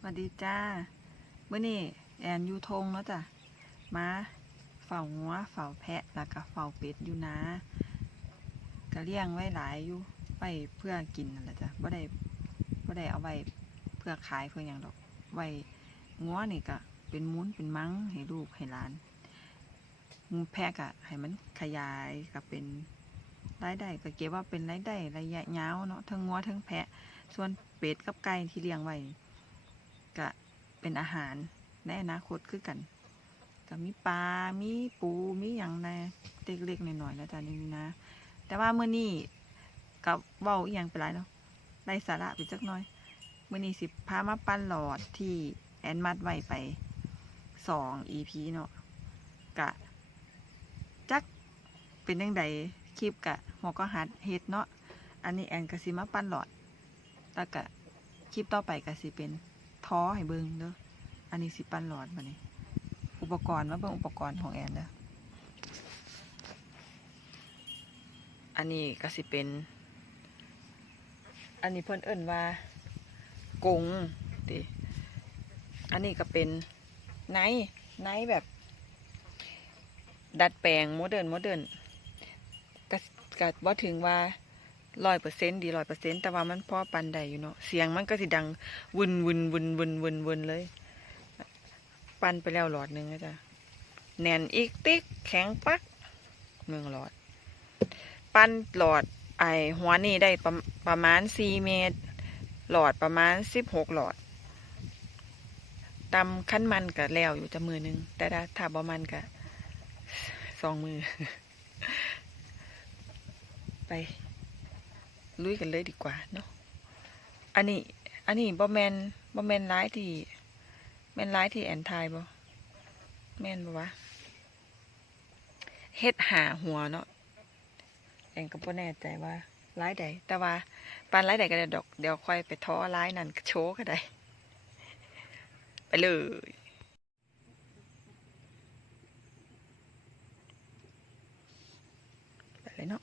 สวัสดีจ้าเมื่อนี้แอนอยูทงเนาะจ้ะมาเฝ้าหัวเฝ้าแพะแล้วก็เฝ้าเป็ดอยู่นะก็เลี้ยงไว้หลายอยู่ไว้เพื่อกินนั่นแหละจ้ะบ่ได้บ่ได้เอาไว้เพื่อขายเพื่ออย่างดอกไว้งัวนี่ก็เป็นมุ้นเป็นมังให้ลูกให้หลานหมูแพะก็ให้มันขยายก็เป็นรายได้ก็เก็บว่าเป็นรายได้ระยะยาวเนาะทั้งงัวทั้งแพะ ส่วนเป็ดกับไก่ที่เลี้ยงไว้ ก็เป็นอาหารในอนาคตคือกันก็มีปลา มีปู มีอย่างในเล็กๆหน่อยๆแล้วจ้ะนี่นะ แต่ว่าเมื่อนี้กับเว้าอีหยังไปหลายเนาะได้สาระไปจักน่อยเมื่อนี้สิพามาปั้นหลอดที่แอนมัดไว้ไปสอง EP เนาะกะจักเป็นยังไงคลิปกะหัวก็หัดเฮ็ดเนาะอันนี้แอนก็สิมาปั้นหลอดแล้วก็คลิปต่อไปก็สิเป็น ท้อให้เบิงเด้อ อันนี้สิปั้นหลอดมานี่อุปกรณ์มาเบิ่งอุปกรณ์ของแอนเด้อ อันนี้ก็สิเป็น อันนี้เพิ่นเอิ้นว่ากงติอันนี้ก็เป็นไนท์ไนท์แบบ ดัดแปลงโมเดิร์นโมเดิร์นก็ก็บ่ถึงว่า ร้อยเปอร์เซ็นต์ดีร้อยเปอร์เซ็นต์แต่ว่ามันพอปันใดอยู่เนาะเสียงมันก็สิดังวุนวุนวุนวุนวุนวุนเลย ปันไปแล้วหลอดหนึ่งนะจ๊ะแน่นอีกติ๊กแข็งปักหนึ่งหลอด ปันหลอดไอหัวนี่ได้ประประมาณสี่เมตร หลอดประมาณสิบหกหลอดตำขั้นมันกับแล้วอยู่จะมือหนึ่งแต่ถ้าถ้าบ่มันกับสองมือ ไป ลุยกันเลยดีกว่าเนาะอันนี้ อันนี้บ่แมนบ่แมนร้ายที่แมนร้ายที่แอนทายบ่แมนบ่วะเฮ็ดหาหัวเนาะแอนก็บ่แน่ใจว่าร้ายใดแต่ว่าปานร้ายใดก็ได้ดอกเดี๋ยวค่อยไปท้อร้ายนั่นโชว์ก็ได้ ไปเลยไปเลยเนาะ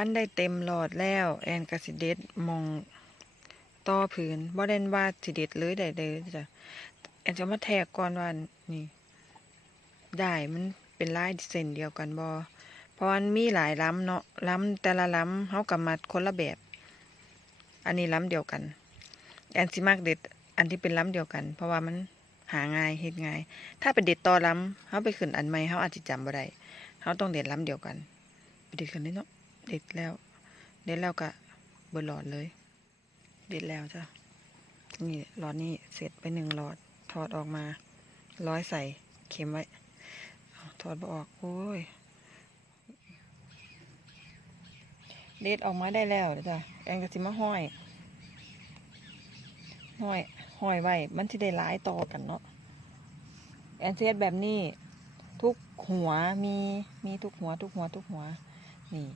ปั้นได้เต็มหลอดแล้ว แอนกสิเด็ดมองต่อผืนบ่เด่นว่าสิเด็ดเลยได้เลยจ้ะแอนจะมาแทกก่อนว่านี่ ได้มันเป็นลายเส้นเดียวกันบ่เพราะมันมีหลายล้ำเนาะล้ำแต่ละล้ำเฮากับมัดคนละแบบ อันนี้ล้ำเดียวกันแอนสิมากเด็ดอันที่เป็นล้ำเดียวกัน เพราะว่ามันหาง่ายเฮ็ดง่าย ถ้าเป็นเด็ดต่อล้ำเฮาไปขึ้นอันใหม่เฮาอาจจะจำบ่ได้เฮาต้องเด็ดล้ำเดียวกันไปเด็ดกันเลยเนาะ เด็ดแล้ว เด็ดแล้วก็เบิดหลอดเลย เด็ดแล้วจ้ะนี่หลอดนี้เสร็จไปหนึ่งหลอด ถอดออกมา ร้อยใส่เข็มไว้ถอดบออกโอ้ยเด็ดออกมาได้แล้วเด้อจ้ะแอนก็สิมาห้อยห้อยห้อยไว้ มันสิได้หลายต่อกันเนาะแอนเซตแบบนี้ ทุกหัวมีมีทุกหัว ทุกหัวทุกหัว นี่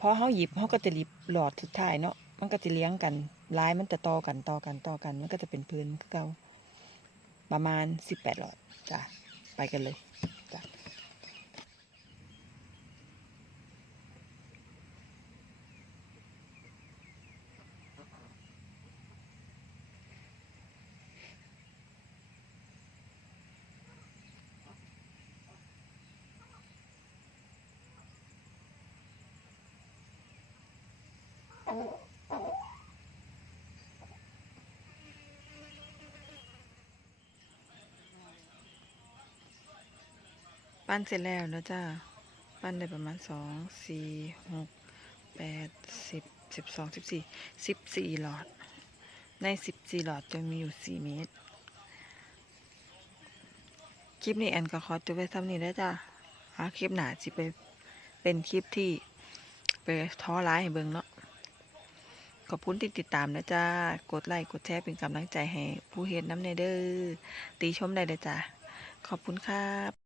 พอเขาหยิบเขาก็จะหยิบหลอดสุดท้ายเนาะมันก็จะเลี้ยงกันลายมันจะต่อกันต่อกันต่อกัน มันก็จะเป็นพื้นเก่าประมาณสิบแปดหลอดจ้ะไปกันเลยจ้ะ ปั้นเสร็จแล้วแล้วจ้า ปั้นได้ประมาณสองสี่หกแปดสิบสิบสองสิบสี่สิบสี่หลอด ในสิบสี่หลอดจะมีอยู่สี่เมตร คลิปนี้แอนก็ขอจบไว้ทำนี้ได้จ้าอาคลิปหนาสิไปเป็นคลิปที่ไปท้อร้ายให้เบิ่งเนาะ ขอบคุณที่ติดตามนะจ้า กดไลค์ กดแชร์เป็นกำลังใจให้ผู้เห็นน้ำในเด้อ ตีชมได้เลยจ้า ขอบคุณครับ